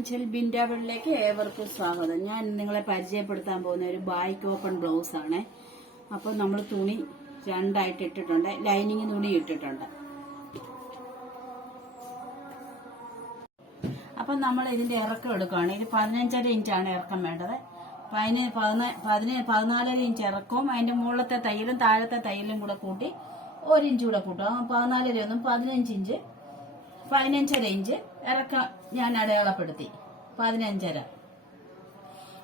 അഞ്ചൽ ബിൻഡാബിളിലേക്ക് ഏവർക്കും സ്വാഗതം. ഞാൻ നിങ്ങളെ പരിചയപ്പെടുത്താൻ പോകുന്ന ഒരു ബായ്ക്ക് ഓപ്പൺ ബ്ലൗസ് ആണ്. അപ്പോൾ നമ്മൾ തുണി രണ്ടായിട്ട് ഇട്ടിട്ടുണ്ട്. ലൈനിങ് തുണി ഇട്ടിട്ടുണ്ട്. അപ്പം നമ്മൾ ഇതിന്റെ ഇറക്കം എടുക്കുകയാണ്. ഇത് പതിനഞ്ചര ഇഞ്ചാണ് ഇറക്കം വേണ്ടത്. പതിന് പതിനാ- പതിന് പതിനാലര ഇഞ്ച് ഇറക്കവും അതിന്റെ മുകളിലത്തെ തയ്യലും താഴത്തെ തയ്യലും കൂടെ കൂട്ടി ഒരു ഇഞ്ച് കൂടെ കൂട്ടും പതിനാലര ഒന്നും പതിനഞ്ച് ഇഞ്ച് പതിനഞ്ചര ഇഞ്ച് ഇറക്കം ഞാൻ അടയാളപ്പെടുത്തി. പതിനഞ്ചര.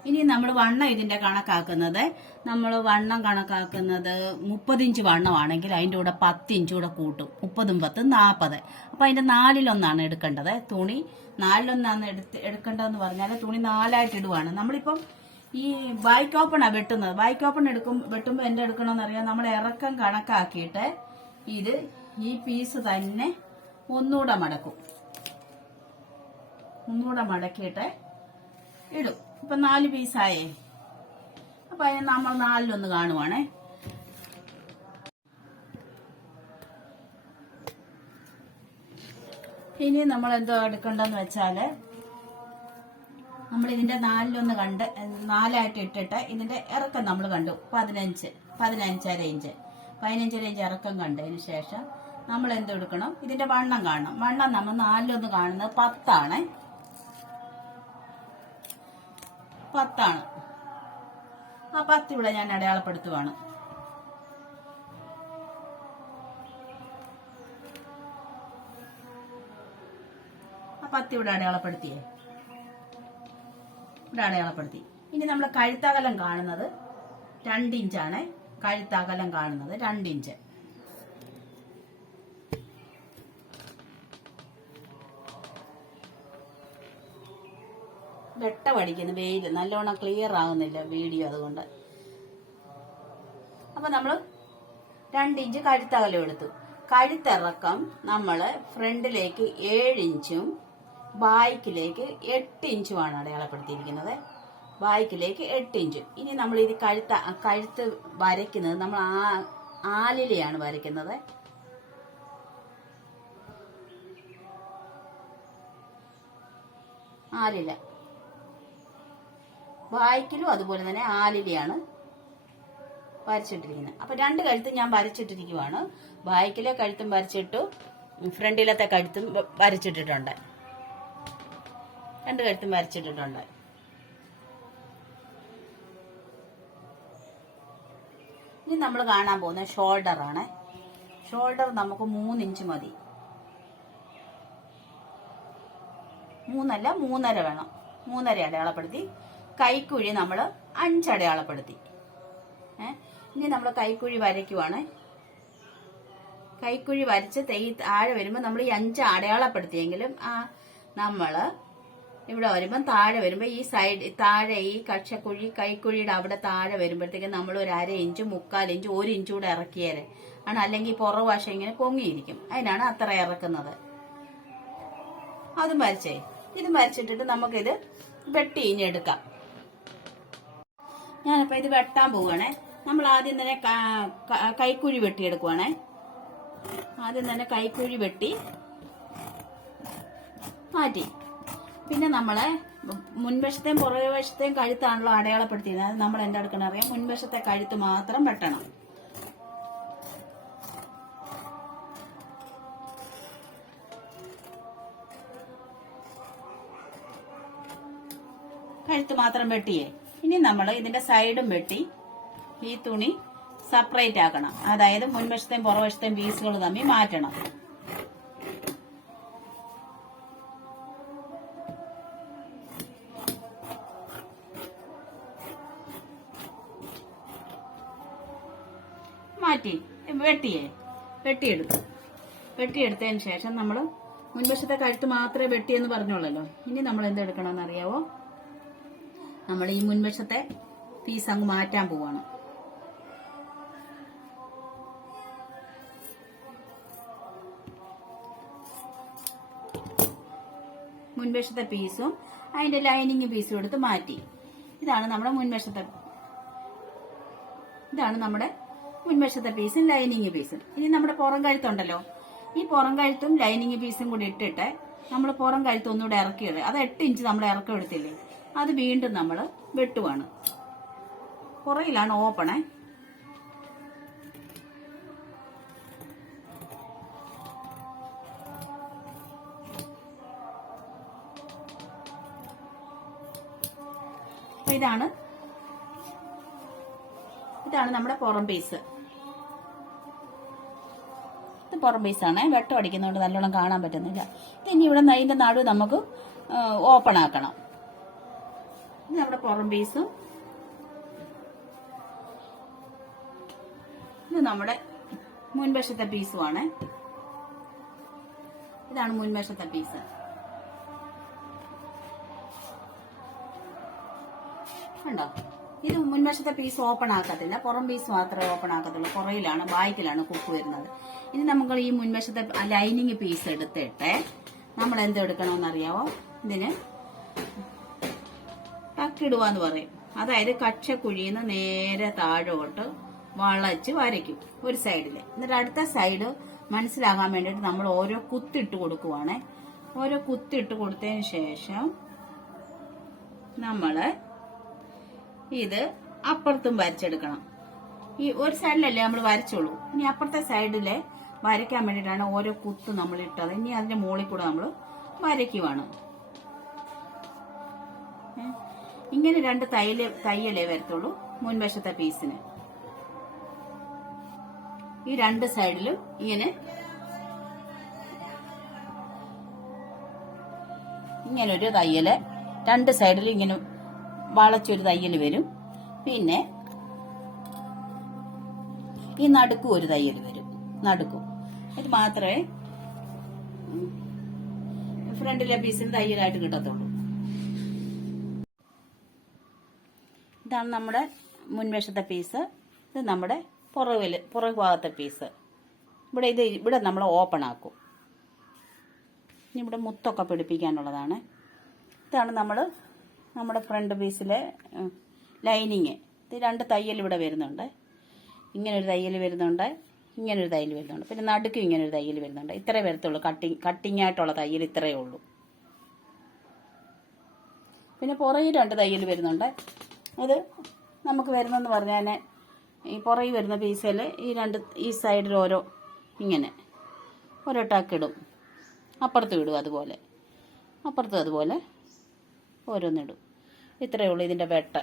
ഇനി നമ്മൾ വണ്ണം ഇതിന്റെ കണക്കാക്കുന്നത്. നമ്മൾ വണ്ണം കണക്കാക്കുന്നത് മുപ്പത് ഇഞ്ച് വണ്ണമാണെങ്കിൽ അതിന്റെ കൂടെ പത്ത് ഇഞ്ച് കൂടെ കൂട്ടും. മുപ്പതും പത്തും നാൽപ്പത് അപ്പൊ അതിന്റെ നാലിലൊന്നാണ് എടുക്കേണ്ടത്. തുണി നാലിലൊന്നാണ് എടുത്ത് എടുക്കേണ്ടതെന്ന് പറഞ്ഞാൽ തുണി നാലായിട്ട് ഇടുവാണ്. നമ്മളിപ്പം ഈ ബൈക്ക് ഓപ്പണാണ് വെട്ടുന്നത്. ബൈക്ക് ഓപ്പൺ എടുക്കും വെട്ടുമ്പോൾ എന്ത് എടുക്കണമെന്ന് അറിയാം നമ്മൾ ഇറക്കം കണക്കാക്കിയിട്ട് ഇത് ഈ പീസ് തന്നെ ഒന്നുകൂടെ മടക്കും. ഒന്നുകൂടെ മടക്കിയിട്ട് ഇടും. ഇപ്പൊ നാല് പീസായേ അപ്പൊ അതിന് നമ്മൾ നാലിലൊന്ന് കാണുവാണേ. ഇനി നമ്മൾ എന്തോ എടുക്കണ്ടെന്ന് വെച്ചാൽ നമ്മൾ ഇതിന്റെ നാലിലൊന്ന് കണ്ട് നാലായിട്ട് ഇട്ടിട്ട് ഇതിന്റെ ഇറക്കം നമ്മൾ കണ്ടു. പതിനഞ്ച് പതിനഞ്ചര ഇഞ്ച് പതിനഞ്ചര ഇഞ്ച് ഇറക്കം കണ്ടതിന് ശേഷം നമ്മൾ എന്തെടുക്കണം ഇതിന്റെ വണ്ണം കാണണം. വണ്ണം നമ്മൾ നാലിലൊന്ന് കാണുന്നത് പത്താണ്. പത്താണ്. ആ പത്ത് ഇവിടെ ഞാൻ അടയാളപ്പെടുത്തുവാണ്. ആ പത്ത് ഇവിടെ അടയാളപ്പെടുത്തിയേ. ഇവിടെ അടയാളപ്പെടുത്തി. ഇനി നമ്മൾ കഴുത്തകലം കാണുന്നത് രണ്ട് ഇഞ്ചാണ്. കഴുത്തകലം കാണുന്നത് രണ്ട് ഇഞ്ച്. വെട്ട പഠിക്കുന്നു വെയിൽ നല്ലോണം ക്ലിയർ ആകുന്നില്ല വീഡിയോ അതുകൊണ്ട്. അപ്പൊ നമ്മൾ രണ്ട് ഇഞ്ച് കഴുത്തകലം എടുത്തു. കഴുത്തിറക്കം നമ്മൾ ഫ്രണ്ടിലേക്ക് ഏഴ് ഇഞ്ചും ബായ്ക്കിലേക്ക് എട്ട് ഇഞ്ചുമാണ് അടയാളപ്പെടുത്തിയിരിക്കുന്നത്. ബായ്ക്കിലേക്ക് എട്ട് ഇഞ്ചും. ഇനി നമ്മൾ ഇത് കഴുത്ത കഴുത്ത് വരയ്ക്കുന്നത് നമ്മൾ ആ ആലിലെയാണ് വരയ്ക്കുന്നത്. ആലില. ബായ്ക്കിലും അതുപോലെ തന്നെ ആലിലയാണ് വരച്ചിട്ടിരിക്കുന്നത്. അപ്പൊ രണ്ട് കഴുത്തും ഞാൻ വരച്ചിട്ടിരിക്കുവാണ്. വായിക്കലെ കഴുത്തും വരച്ചിട്ടു ഫ്രണ്ടിലത്തെ കഴുത്തും വരച്ചിട്ടിട്ടുണ്ട്. രണ്ട് കഴുത്തും വരച്ചിട്ടിട്ടുണ്ട്. ഇനി നമ്മൾ കാണാൻ പോകുന്ന ഷോൾഡർ ആണ്. ഷോൾഡർ നമുക്ക് മൂന്ന് ഇഞ്ച് മതി. മൂന്നല്ല മൂന്നര വേണം. മൂന്നര അടയാളപ്പെടുത്തി? കൈക്കുഴി നമ്മൾ അഞ്ചടയാളപ്പെടുത്തി. ഇനി നമ്മൾ കൈക്കുഴി വരയ്ക്കുവാണ്. കൈക്കുഴി വരച്ച് തെയ് താഴെ വരുമ്പോൾ നമ്മൾ ഈ അഞ്ച് അടയാളപ്പെടുത്തിയെങ്കിലും ആ നമ്മൾ ഇവിടെ വരുമ്പം താഴെ വരുമ്പോൾ ഈ സൈഡ് താഴെ ഈ കക്ഷക്കുഴി കൈക്കുഴിയുടെ അവിടെ താഴെ വരുമ്പോഴത്തേക്കും നമ്മൾ ഒരു അര ഇഞ്ച് മുക്കാൽ ഇഞ്ച് ഒരു ഇഞ്ച് കൂടെ ഇറക്കിയേരെ. ആണ് അല്ലെങ്കിൽ പുറവശം ഇങ്ങനെ പൊങ്ങിയിരിക്കും. അതിനാണ് അത്ര ഇറക്കുന്നത്. അതും വരച്ചേ. ഇത് വരച്ചിട്ടിട്ട് നമുക്കിത് വെട്ടി ഇഞ്ഞെടുക്കാം ഞാനപ്പോ ഇത് വെട്ടാൻ പോവുകയാണേ നമ്മൾ ആദ്യം തന്നെ കൈക്കുഴി വെട്ടിയെടുക്കുവാണേ. ആദ്യം തന്നെ കൈക്കുഴി വെട്ടി മാറ്റി. പിന്നെ നമ്മളെ മുൻവശത്തെയും പുറകെ വശത്തെയും കഴുത്താണല്ലോ അടയാളപ്പെടുത്തിയത് അത് നമ്മൾ എന്താ എടുക്കണം അറിയാം മുൻവശത്തെ കഴുത്ത് മാത്രം വെട്ടണം. കഴുത്ത് മാത്രം വെട്ടിയേ. ഇനി നമ്മൾ ഇതിന്റെ സൈഡും വെട്ടി ഈ തുണി സെപ്പറേറ്റ് ആക്കണം. അതായത് മുൻവശത്തെയും പുറവശത്തെയും പീസുകൾ തമ്മിൽ മാറ്റണം. മാറ്റി വെട്ടിയേ വെട്ടിയെടുത്തു. വെട്ടിയെടുത്തതിന് ശേഷം നമ്മൾ മുൻവശത്തെ കഴുത്ത് മാത്രമേ വെട്ടിയെന്ന് പറഞ്ഞോളല്ലോ ഇനി നമ്മൾ എന്തെടുക്കണമെന്ന് അറിയാവോ നമ്മൾ ഈ മുൻവശത്തെ പീസ് അങ്ങ് മാറ്റാൻ പോവാണ്. മുൻവശത്തെ പീസും അതിന്റെ ലൈനിങ് പീസും എടുത്ത് മാറ്റി. ഇതാണ് നമ്മുടെ മുൻവശത്തെ ഇതാണ് നമ്മുടെ മുൻവശത്തെ പീസും ലൈനിങ് പീസും ഇനി നമ്മുടെ പുറം കഴുത്തുണ്ടല്ലോ. ഈ പുറം കഴുത്തും ലൈനിങ് പീസും കൂടി ഇട്ടിട്ട് നമ്മൾ പുറം കഴുത്ത് ഒന്നുകൂടെ ഇറക്കിയത്. അത് എട്ട് ഇഞ്ച് നമ്മൾ ഇറക്കം എടുത്തില്ലേ? അത് വീണ്ടും നമ്മൾ വെട്ടുവാണ്. പുറയിലാണ് ഓപ്പണേ. ഇതാണ്. ഇതാണ് നമ്മുടെ പുറം പീസ് ഇത് പുറം പീസാണ് വെട്ടം അടിക്കുന്നതുകൊണ്ട് നല്ലോണം കാണാൻ പറ്റുന്നില്ല. ഇനി ഇവിടെ ഇതിന്റെ നടു നമുക്ക് ഓപ്പൺ ആക്കണം. ഇത് നമ്മുടെ പുറം പീസും ഇത് നമ്മുടെ മുൻവശത്തെ പീസുമാണ് ഇതാണ് മുൻവശത്തെ പീസ് കണ്ടോ? ഇത് മുൻവശത്തെ പീസ് ഓപ്പൺ ആക്കത്തില്ല. പുറം പീസ് മാത്രമേ ഓപ്പൺ ആക്കത്തുള്ളൂ. പുറയിലാണ് ബാക്കിലാണ് കുക്ക് വരുന്നത്. ഇനി നമുക്ക് ഈ മുൻവശത്തെ ലൈനിങ് പീസ് എടുത്തിട്ട് നമ്മൾ എന്ത് എടുക്കണമെന്നറിയാവോ ഇതിന് എന്ന് പറയും. അതായത് കക്ഷക്കുഴിയിൽ നിന്ന് നേരെ താഴോട്ട് വളച്ച് വരയ്ക്കും ഒരു സൈഡിൽ എന്നിട്ട് അടുത്ത സൈഡ് മനസ്സിലാകാൻ വേണ്ടിയിട്ട് നമ്മൾ ഓരോ കുത്തിട്ട് കൊടുക്കുവാണേ. ഓരോ കുത്തിട്ട് കൊടുത്തതിന് ശേഷം നമ്മൾ ഇത് അപ്പുറത്തും വരച്ചെടുക്കണം. ഈ ഒരു സൈഡിലല്ലേ നമ്മൾ വരച്ചോളൂ ഇനി അപ്പുറത്തെ സൈഡിലെ വരയ്ക്കാൻ വേണ്ടിയിട്ടാണ് ഓരോ കുത്ത് നമ്മൾ ഇട്ടത്. ഇനി അതിന്റെ മുകളിൽ കൂടെ നമ്മൾ വരയ്ക്കുവാണ്? ഇങ്ങനെ രണ്ട് തയ്യൽ തയ്യലേ വരത്തുള്ളൂ? മുൻവശത്തെ പീസിന് ഈ രണ്ട് സൈഡിലും ഇങ്ങനെ ഇങ്ങനെ ഒരു തയ്യൽ. രണ്ട് സൈഡിലും ഇങ്ങനെ വളച്ചൊരു തയ്യൽ വരും. പിന്നെ ഈ നടുക്കും ഒരു തയ്യൽ വരും. നടുക്കും. ഇത് മാത്രമേ ഫ്രണ്ടിലെ പീസിന് തയ്യലായിട്ട് കിട്ടത്തുള്ളൂ. ഇതാണ് നമ്മുടെ മുൻവശത്തെ പീസ് ഇത് നമ്മുടെ പുറകിൽ പുറകു ഭാഗത്തെ പീസ് ഇവിടെ ഇത് ഇവിടെ നമ്മൾ ഓപ്പൺ ആക്കും. ഇനി ഇവിടെ മുത്തൊക്കെ പിടിപ്പിക്കാനുള്ളതാണ്. ഇതാണ് നമ്മൾ നമ്മുടെ ഫ്രണ്ട് പീസിലെ ലൈനിങ് ഇത് രണ്ട് തയ്യൽ ഇവിടെ വരുന്നുണ്ട്. ഇങ്ങനൊരു തയ്യൽ വരുന്നുണ്ട്. ഇങ്ങനൊരു തയ്യൽ വരുന്നുണ്ട്. പിന്നെ നടുക്കും ഇങ്ങനൊരു തയ്യൽ വരുന്നുണ്ട്. ഇത്രേ വരത്തുള്ളൂ. കട്ടിങ് കട്ടിങ് ആയിട്ടുള്ള തയ്യൽ ഇത്രയേ ഉള്ളൂ. പിന്നെ പുറകിൽ രണ്ട് തയ്യൽ വരുന്നുണ്ട്. അത് നമുക്ക് വരുന്നതെന്ന് പറഞ്ഞാൽ ഈ പുറകിൽ വരുന്ന പീസിൽ ഈ രണ്ട് ഈ സൈഡിൽ ഓരോ ഇങ്ങനെ ഓരോ ടാക്കിടും അപ്പുറത്ത് ഇടും അതുപോലെ. അപ്പുറത്തും അതുപോലെ ഓരോന്നിടും. ഇത്രയേ ഉള്ളൂ ഇതിന്റെ വെട്ട.